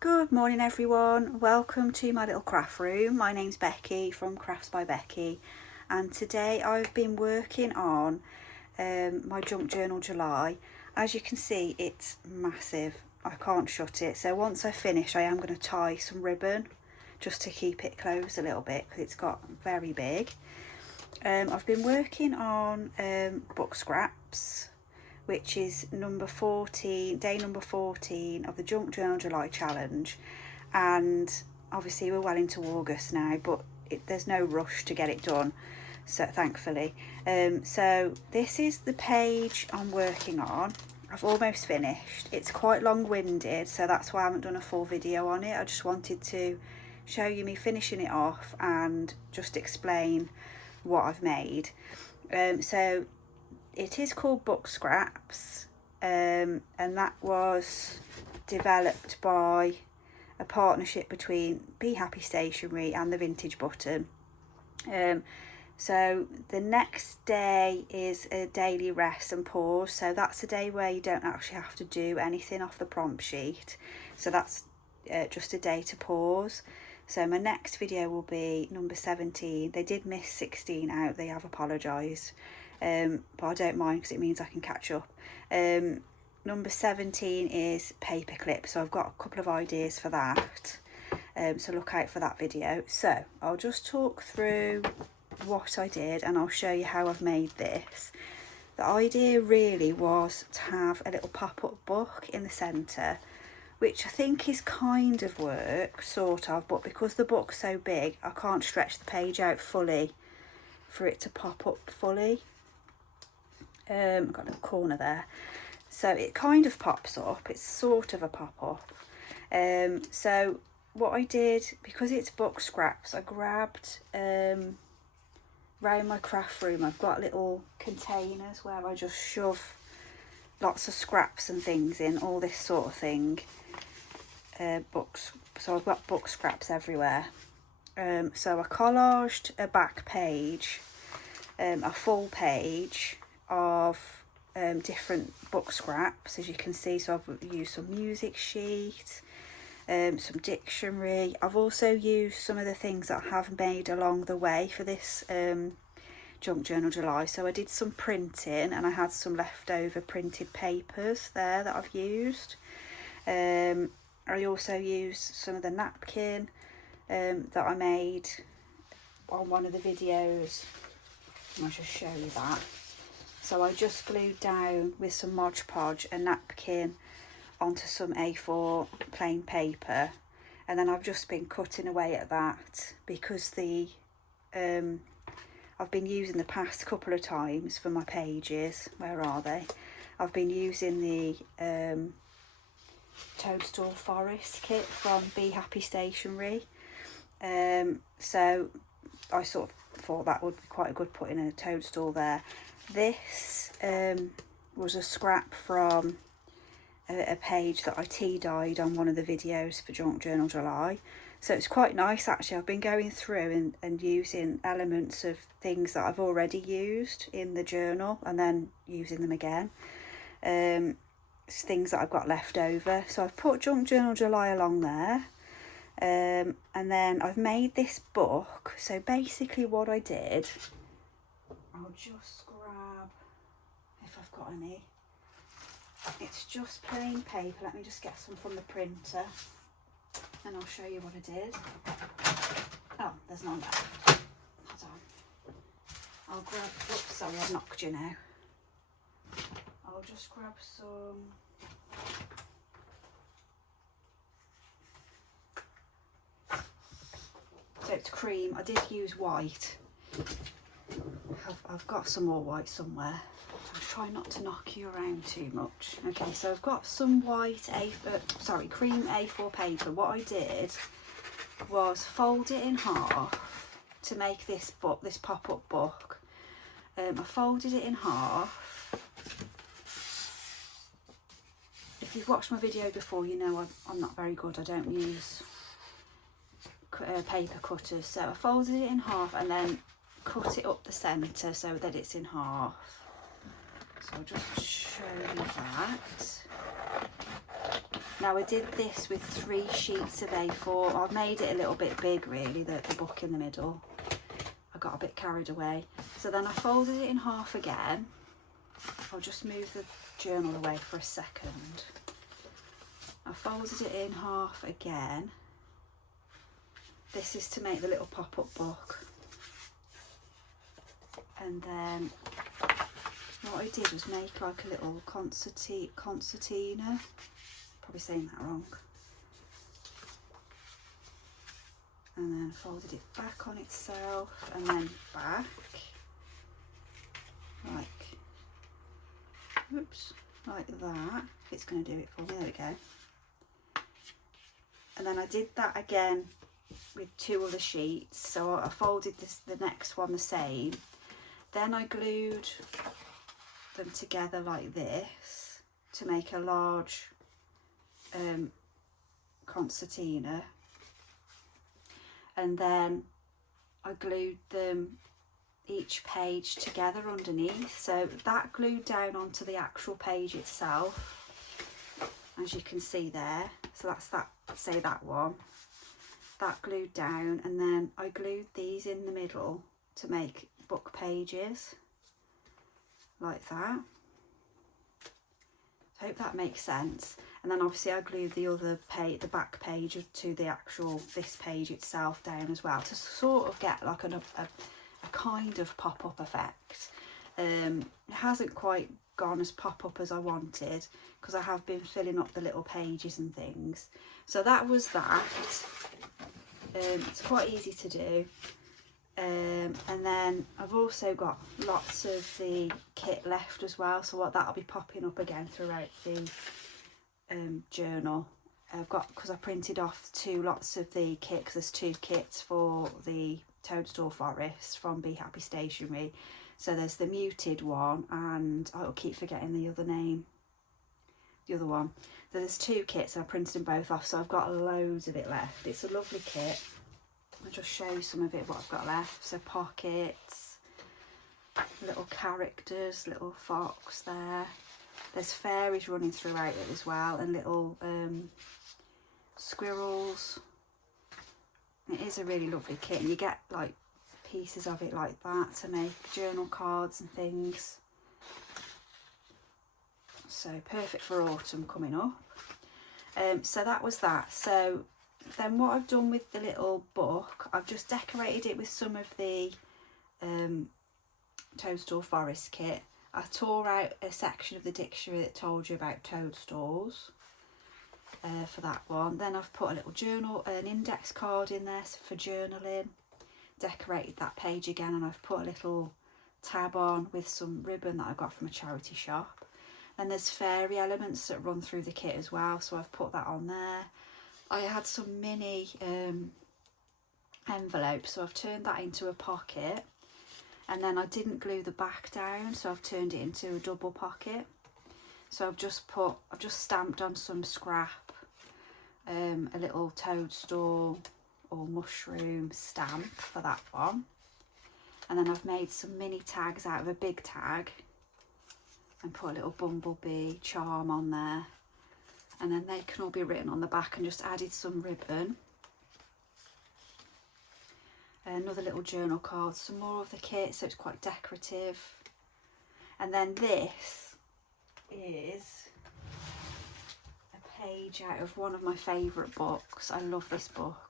Good morning everyone, welcome to my little craft room. My name's Becky from Crafts by Becky, and today I've been working on my junk journal July. As you can see, it's massive. I can't shut it, so once I finish I am going to tie some ribbon just to keep it closed a little bit because it's got very big. I've been working on book scraps, which is number 14, day number 14 of the Junk Journal July challenge. And obviously we're well into August now, but there's no rush to get it done, so thankfully. So this is the page I'm working on. I've almost finished. It's quite long-winded, so that's why I haven't done a full video on it. I just wanted to show you me finishing it off and just explain what I've made. So it is called Book Scraps, and that was developed by a partnership between Be Happy Stationery and the Vintage Button. So the next day is a daily rest and pause, so that's a day where you don't actually have to do anything off the prompt sheet, so that's just a day to pause. So my next video will be number 17. They did miss 16 out, they have apologised, but I don't mind because it means I can catch up. Number 17 is paper clips, so I've got a couple of ideas for that, so look out for that video. So I'll just talk through what I did and I'll show you how I've made this. The idea really was to have a little pop-up book in the centre, which I think is kind of work, sort of, but because the book's so big I can't stretch the page out fully for it to pop up fully. I've got a little corner there, so it kind of pops up, it's sort of a pop-up. So what I did, because it's book scraps, I grabbed around my craft room I've got little containers where I just shove lots of scraps and things in, all this sort of thing. Books, so I've got book scraps everywhere. So I collaged a back page, a full page of different book scraps, as you can see. So I've used some music sheet, some dictionary. I've also used some of the things that I have made along the way for this Junk Journal July. So I did some printing and I had some leftover printed papers there that I've used. I also used some of the napkin that I made on one of the videos. I'll just show you that. So I just glued down with some Mod Podge a napkin onto some A4 plain paper, and then I've just been cutting away at that because the I've been using the past couple of times for my pages. Where are they? I've been using the Toadstool Forest kit from Be Happy Stationery, so I sort of thought that would be quite a good putting a toadstool there. This was a scrap from a page that I tea dyed on one of the videos for Junk Journal July, so it's quite nice actually. I've been going through and using elements of things that I've already used in the journal and then using them again. Things that I've got left over, so I've put Junk Journal July along there, and then I've made this book. So basically what I did, I'll just grab, if I've got any, it's just plain paper. Let me just get some from the printer and I'll show you what I did. Oh, there's none left. Hold on, I'll grab, oops, sorry, I've knocked you now. I'll just grab some so it's cream. I did use white. I've got some more white somewhere. I'll try not to knock you around too much. Okay, so I've got some white cream A4 paper. What I did was fold it in half to make this book, this pop-up book. I folded it in half. If you've watched my video before, you know I'm not very good. I don't use paper cutters. So I folded it in half and then cut it up the centre so that it's in half. So I'll just show you that. Now I did this with 3 sheets of A4. I've made it a little bit big really, the book in the middle. I got a bit carried away. So then I folded it in half again. I'll just move the journal away for a second. I folded it in half again. This is to make the little pop-up book. And then what I did was make like a little concertina. Probably saying that wrong. And then folded it back on itself and then back. Like that. If it's going to do it for me, there we go. And then I did that again with 2 other sheets. So I folded the next one the same. Then I glued them together like this to make a large concertina, and then I glued them each page together underneath, so that glued down onto the actual page itself, as you can see there. So that's that, say that one, that glued down, and then I glued these in the middle to make book pages like that. I hope that makes sense. And then obviously I glued the other page, the back page to the actual, this page itself down as well, to sort of get like a kind of pop-up effect. It hasn't quite gone as pop-up as I wanted, because I have been filling up the little pages and things. So that was that. It's quite easy to do. And then I've also got lots of the kit left as well, so what that'll be popping up again throughout the journal. I've got, because I printed off 2 lots of the kit, because there's 2 kits for the Toadstool Forest from Be Happy Stationery. So there's the muted one, and I'll keep forgetting the other name, the other one. So there's 2 kits, I printed them both off, so I've got loads of it left. It's a lovely kit. I'll just show you some of it, what I've got left. So pockets, little characters, little fox there. There's fairies running throughout it as well, and little squirrels. It is a really lovely kit, and you get like pieces of it like that to make journal cards and things. So perfect for autumn coming up. So that was that. So then what I've done with the little book, I've just decorated it with some of the Toadstool Forest kit. I tore out a section of the dictionary that told you about toadstools for that one. Then I've put a little journal, an index card in there for journaling. Decorated that page again, and I've put a little tab on with some ribbon that I got from a charity shop. And there's fairy elements that run through the kit as well, so I've put that on there. I had some mini envelopes, so I've turned that into a pocket, and then I didn't glue the back down, so I've turned it into a double pocket. So I've just stamped on some scrap, a little toadstool or mushroom stamp for that one, and then I've made some mini tags out of a big tag and put a little bumblebee charm on there, and then they can all be written on the back, and just added some ribbon. Another little journal card, some more of the kit, so it's quite decorative. And then this is a page out of one of my favourite books. I love this book.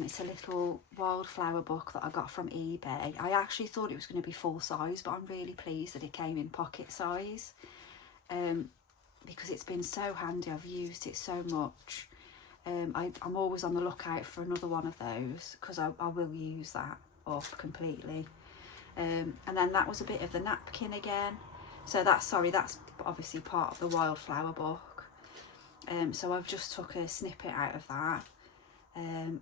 It's a little wildflower book that I got from eBay. I actually thought it was going to be full size, but I'm really pleased that it came in pocket size, because it's been so handy. I've used it so much. I'm always on the lookout for another one of those, because I will use that up completely. And then that was a bit of the napkin again. So that's obviously part of the wildflower book. So I've just took a snippet out of that.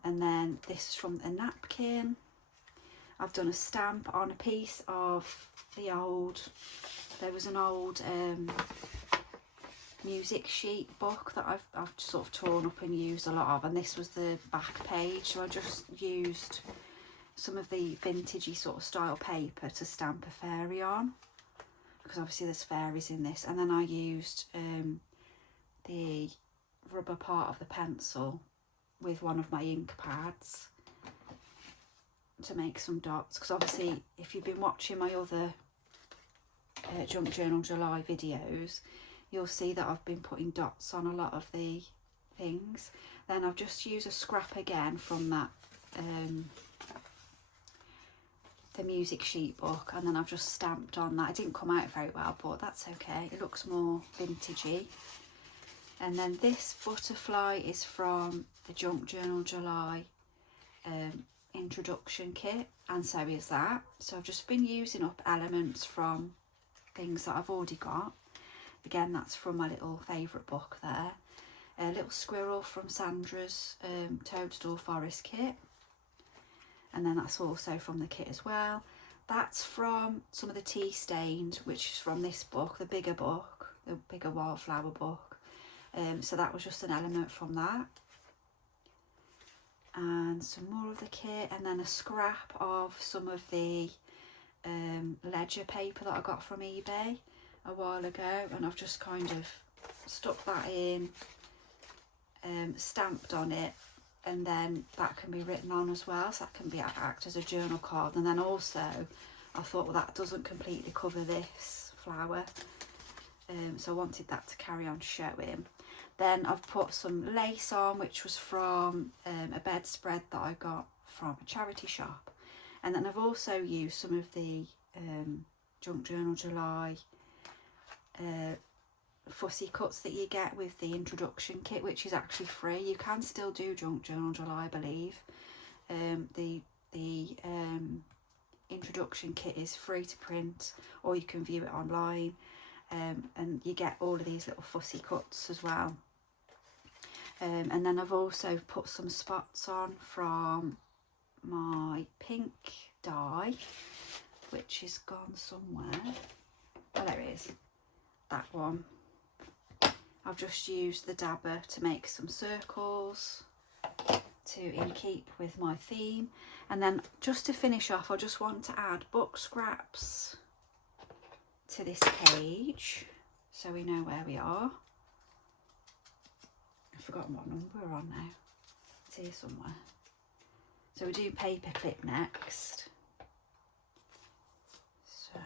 And then this is from a napkin. I've done a stamp on a piece of the old, there was an old music sheet book that I've sort of torn up and used a lot of, and this was the back page, so I just used some of the vintagey sort of style paper to stamp a fairy on, because obviously there's fairies in this. And then I used the rubber part of the pencil with one of my ink pads to make some dots, because obviously if you've been watching my other Junk Journal July videos, you'll see that I've been putting dots on a lot of the things. Then I've just used a scrap again from that the music sheet book, and then I've just stamped on that. It didn't come out very well, but that's okay, it looks more vintagey. And then this butterfly is from the Junk Journal July introduction kit, and so is that. So I've just been using up elements from things that I've already got. Again, that's from my little favourite book there. A little squirrel from Sandra's Toadstool Forest kit, and then that's also from the kit as well. That's from some of the tea stained, which is from this book, the bigger book, the bigger wildflower book. So that was just an element from that. And some more of the kit, and then a scrap of some of the ledger paper that I got from eBay a while ago, and I've just kind of stuck that in, stamped on it, and then that can be written on as well, so that can be act as a journal card. And then also I thought, well, that doesn't completely cover this flower, so I wanted that to carry on showing. Then I've put some lace on, which was from a bedspread that I got from a charity shop. And then I've also used some of the Junk Journal July fussy cuts that you get with the introduction kit, which is actually free. You can still do Junk Journal July, I believe. The introduction kit is free to print, or you can view it online, and you get all of these little fussy cuts as well. And then I've also put some spots on from my pink dye, which is gone somewhere. Oh, there it is, that one. I've just used the dabber to make some circles in keep with my theme. And then just to finish off, I just want to add book scraps to this page so we know where we are. I've forgotten what number we're on now. It's here somewhere. So we're doing paperclip next. So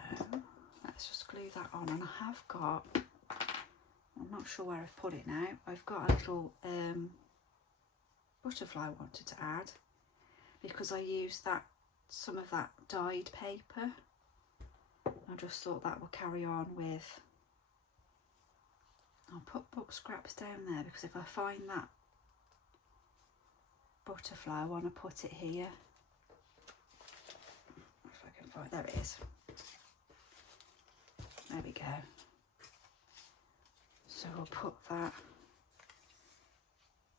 let's just glue that on, and I have got, I'm not sure where I've put it now. I've got a little butterfly I wanted to add, because I used some of that dyed paper. I just thought that would carry on with, I'll put book scraps down there, because if I find that butterfly, I want to put it here. If I can find, there it is. There we go. So we'll put that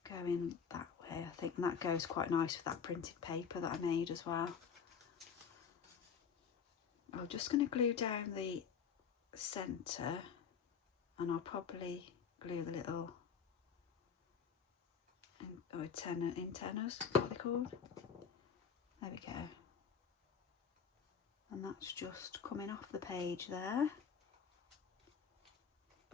going that way, I think, and that goes quite nice with that printed paper that I made as well. I'm just going to glue down the centre, and I'll probably glue the little antennas, what they're called. There we go. And that's just coming off the page there.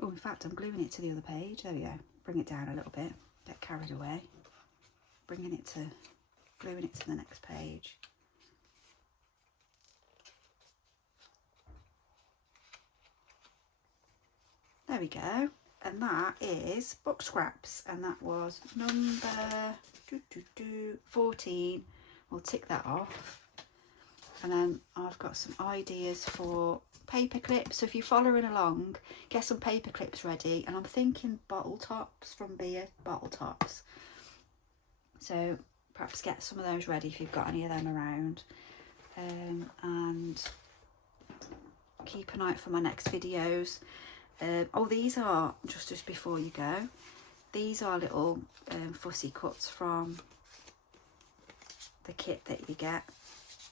Oh, in fact, I'm gluing it to the other page. There we go. Bring it down a little bit. Get carried away. Gluing it to the next page. There we go. And that is book scraps, and that was number 14. We'll tick that off. And then I've got some ideas for paper clips. So if you're following along, get some paper clips ready. And I'm thinking bottle tops, from beer bottle tops. So perhaps get some of those ready if you've got any of them around. And keep an eye out for my next videos. Oh, these are, just before you go, these are little fussy cuts from the kit that you get,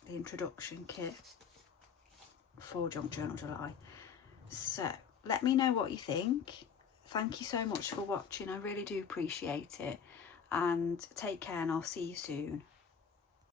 the introduction kit for Junk Journal July. So let me know what you think. Thank you so much for watching. I really do appreciate it, and take care, and I'll see you soon.